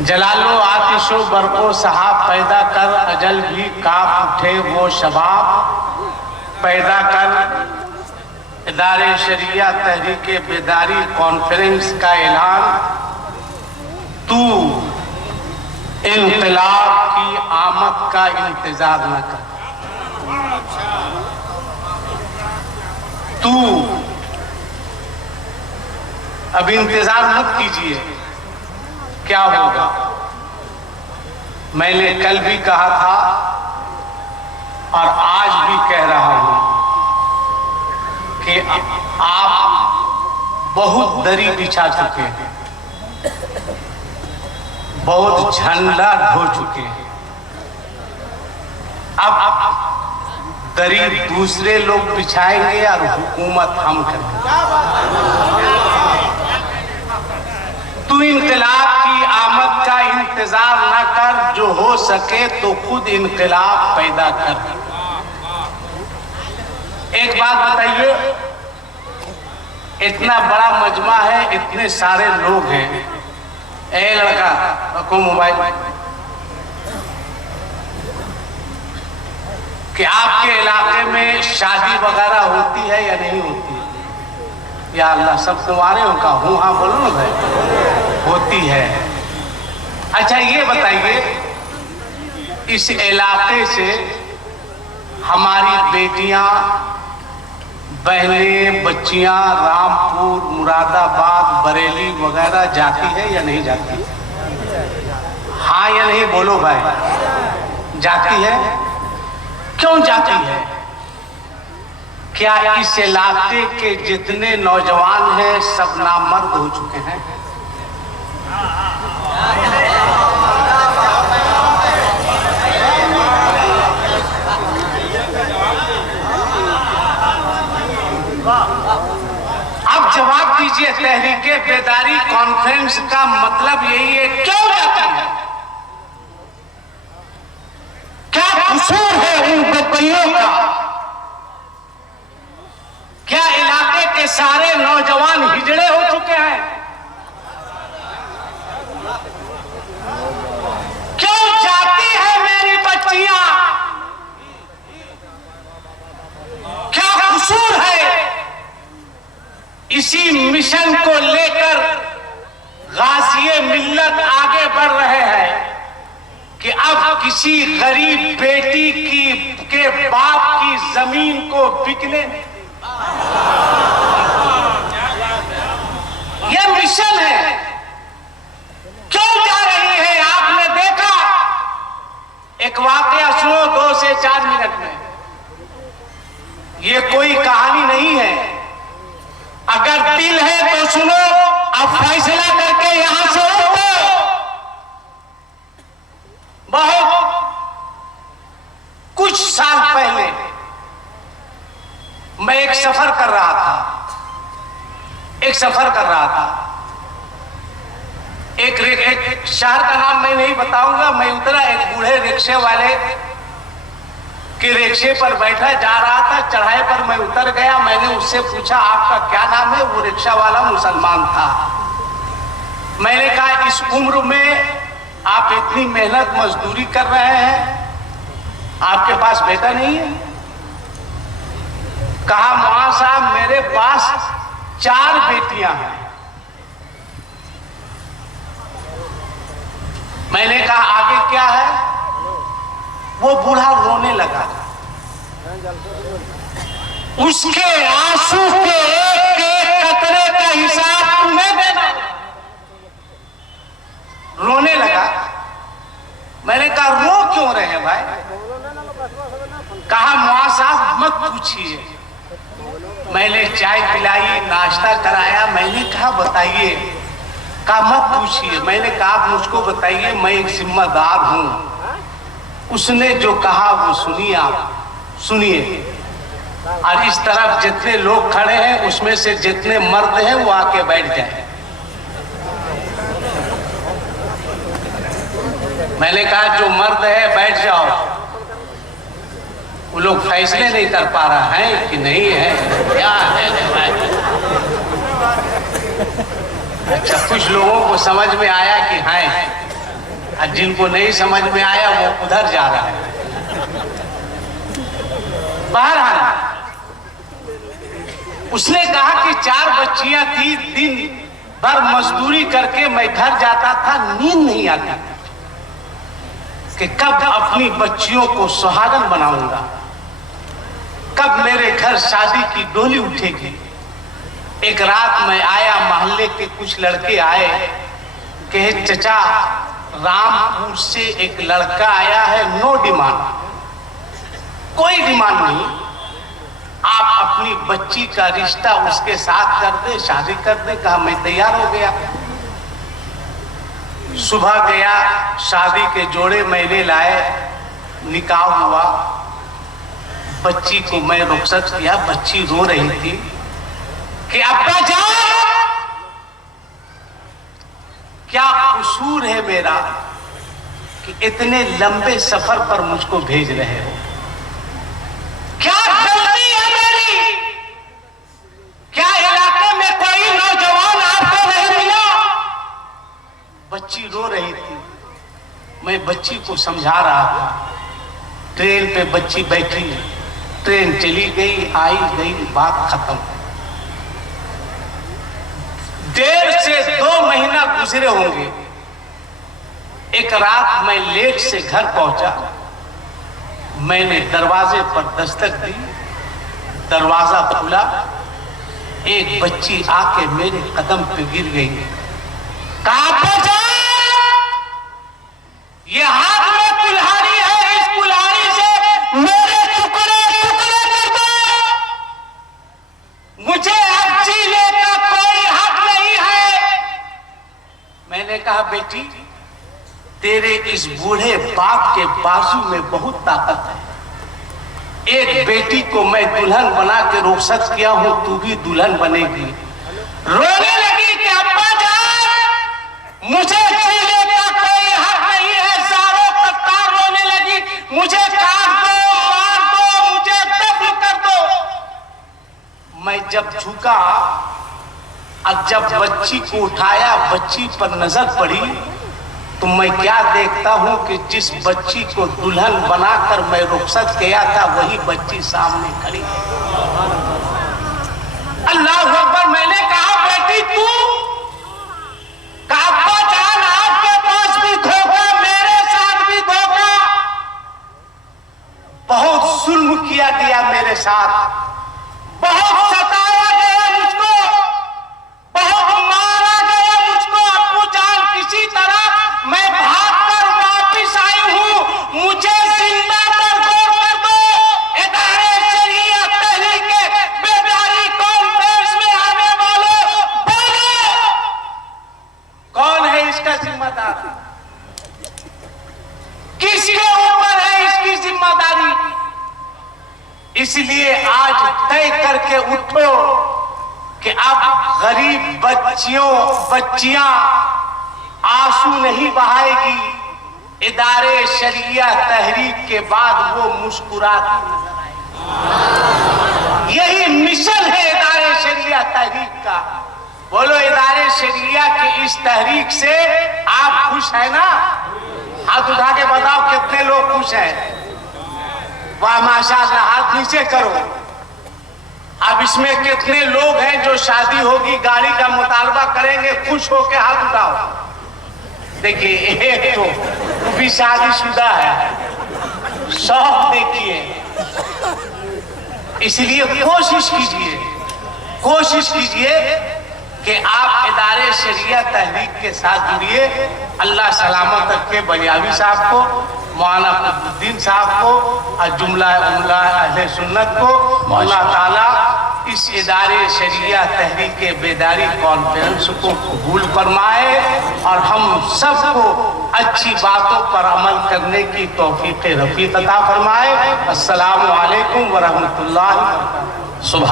जलालो आतिशो बरको सहाब पैदा कर, अजल भी काफ उठे वो शबाब पैदा कर। इदारे शरिया तहरीके बेदारी कॉन्फ्रेंस का ऐलान, तू इनकलाब की आमद का इंतजार न कर। तू अब इंतजार मत कीजिए, क्या होगा। मैंने कल भी कहा था और आज भी कह रहा हूं कि आप बहुत दरी बिछा चुके हैं, बहुत झंडा ढो चुके हैं। अब दरी दूसरे लोग बिछाएंगे और हुकूमत हम करेंगे। तू इनकलाब की आमद का इंतजार न कर, जो हो सके तो खुद इनकलाब पैदा कर। एक बात बताइए, इतना बड़ा मजमा है, इतने सारे लोग हैं। ए लड़का रखो मोबाइल, कि आपके इलाके में शादी वगैरह होती है या नहीं होती है? या अल्लाह सब तुम्हारे हो का हूँ हाँ बोलो ना भाई, होती है। अच्छा ये बताइए, इस इलाके से हमारी बेटियां, बहनें, बच्चियां रामपुर, मुरादाबाद, बरेली वगैरह जाती है या नहीं जाती? हाँ या नहीं बोलो भाई, जाती है। क्यों जाती है? क्या इस इलाके के जितने नौजवान हैं सब नामर्द हो चुके हैं? अब जवाब दीजिए, तहरीके बेदारी कॉन्फ्रेंस का मतलब यही है, क्यों जाती है? क्या कसूर है उन बच्चियों का? क्या इलाके के सारे नौजवान हिजड़े हो चुके हैं? क्यों जाती है मेरी बच्चियां? क्या कसूर है? इसी मिशन को लेकर गाज़िए मिल्लत आगे बढ़ रहे हैं कि अब किसी गरीब बेटी के बाप की जमीन को बिकने, यह मिशन है। क्यों जा रही है? आपने देखा, एक वाकया सुनो 2 से 4 मिनट में। यह कोई कहानी नहीं है, अगर दिल है तो सुनो, अब फैसला करके यहां से उठो। बहुत कुछ साल पहले मैं एक सफर कर रहा था, एक शहर का नाम मैं नहीं बताऊंगा। मैं उतरा, एक बूढ़े रिक्शे वाले के रिक्शे पर बैठा जा रहा था, चढ़ाई पर मैं उतर गया। मैंने उससे पूछा आपका क्या नाम है? वो रिक्शा वाला मुसलमान था। मैंने कहा इस उम्र में आप इतनी मेहनत मजदूरी कर रहे हैं, आपके पास बेटा नहीं है? कहा मौलाना साहब मेरे पास 4 बेटियां हैं। मैंने कहा आगे क्या है? वो बूढ़ा रोने लगा। उसके आंसू के एक एक कतरे का हिसाब तुम्हें देना। रोने लगा। मैंने कहा रो क्यों रहे हैं भाई? कहा मौलाना साहब मत पूछिए। मैंने चाय पिलाई, नाश्ता कराया। मैंने कहा बताइए। कहा मत पूछिए। मैंने कहा आप मुझको बताइए, मैं एक जिम्मेदार हूं। उसने जो कहा वो सुनिए, आप सुनिए। और इस तरफ जितने लोग खड़े हैं उसमें से जितने मर्द हैं वो आके बैठ जाए। मैंने कहा जो मर्द है बैठ जाओ। वो लोग फैसले नहीं कर पा रहा है कि नहीं है, क्या है। अच्छा, कुछ लोगों को समझ में आया कि है, और जिनको नहीं समझ में आया वो उधर जा रहा है। बहरहाल उसने कहा कि 4 बच्चियां थी, दिन भर मजदूरी करके मैं घर जाता था, नींद नहीं आती कि कब अपनी बच्चियों को सुहागन बनाऊंगा, कब मेरे घर शादी की डोली उठेगी। एक रात मैं आया, मोहल्ले के कुछ लड़के आए, कहे चचा रामपुर से एक लड़का आया है, नो डिमांड, कोई डिमांड नहीं, आप अपनी बच्ची का रिश्ता उसके साथ कर दे, शादी कर दे। कहा मैं तैयार हो गया। सुबह गया, शादी के जोड़े मैंने लाए, निकाह हुआ। बच्ची को मैं रुखसत किया, बच्ची रो रही थी कि अब्बा जान क्या कसूर है मेरा कि इतने लंबे सफर पर मुझको भेज रहे हो, क्या गलती है मेरी, क्या इलाके में कोई नौजवान आपको नहीं मिला। बच्ची रो रही थी, मैं बच्ची को समझा रहा था। ट्रेन पे बच्ची बैठी, ट्रेन चली गई, आई गई, बात खत्म। 1.5 से 2 महीना गुजरे होंगे। एक रात मैं लेट से घर पहुंचा, मैंने दरवाजे पर दस्तक दी, दरवाजा खुला, एक बच्ची आके मेरे कदम पे गिर गई। कहा ये हाथ में कुल्हाड़ी है, इस कुल्हाड़ी से मेरे टुकड़े टुकड़े कर दो, मुझे अब जीने का कोई हक नहीं है। मैंने कहा बेटी तेरे इस बूढ़े बाप के बाजू में बहुत ताकत है, एक बेटी को मैं दुल्हन बना के रुखसत किया हूं, तू भी दुल्हन बनेगी। रोने लगी कि अब्बा जान मुझे जीने का कोई हक नहीं है, सारों कत्तार रोने लगी, मुझे काट दो, मार दो, मुझे दफन कर दो। मैं जब झुका और जब बच्ची को उठाया, बच्ची पर नजर पड़ी तो मैं क्या देखता हूं कि जिस बच्ची को दुल्हन बनाकर मैं रुखसत किया था वही बच्ची सामने खड़ी। अल्लाह अकबर। मैंने कहा बेटी तू, अब्बा जान आपके पास भी धोखा, मेरे साथ भी धोखा, बहुत जुल्म किया गया मेरे साथ, बहुत सताया गया मुझको, बहुत मारा गया मुझको। अब्बू जान किसी तरह मैं भागकर वापिस आई हूं, मुझे जिंदा कर दो। इदारे शरीयत तहरीके बेदारी कॉन्फ्रेंस में आने वालों बोलो, कौन है इसका जिम्मेदार, किसके ऊपर है इसकी जिम्मेदारी। इसलिए आज तय करके उठो कि अब गरीब बच्चियां आंसू नहीं बहाएगी, इदारे शरिया तहरीक के बाद वो मुस्कुराती नजर आएगी। यही मिशन है इदारे शरिया तहरीक का। बोलो इदारे शरिया की इस तहरीक से आप खुश है ना? हाथ उठा के बताओ कितने लोग खुश हैं। वाह माशाअल्लाह, हाथ नीचे करो। अब इसमें कितने लोग हैं जो शादी होगी गाड़ी का मुतालबा करेंगे, खुश होके हाथ उठाओ। देखिए एक तो भी शादीशुदा है, शौक देखिए। इसलिए कोशिश कीजिए कि आप इदारे शरिया तहरीक के साथ जुड़िए। अल्लाह सलामत रखे बलियावी साहब को, मौलाना फखरुद्दीन साहब को और जुमला अहले सुन्नत को। अल्लाह ताला इस इदारे शरिया तहरीक बेदारी कॉन्फ्रेंस को कबूल फरमाए और हम सबको अच्छी बातों पर अमल करने की तौफीक रफीक अता फरमाए। अस्सलामु अलैकुम व रहमतुल्लाहि व बरकातहू।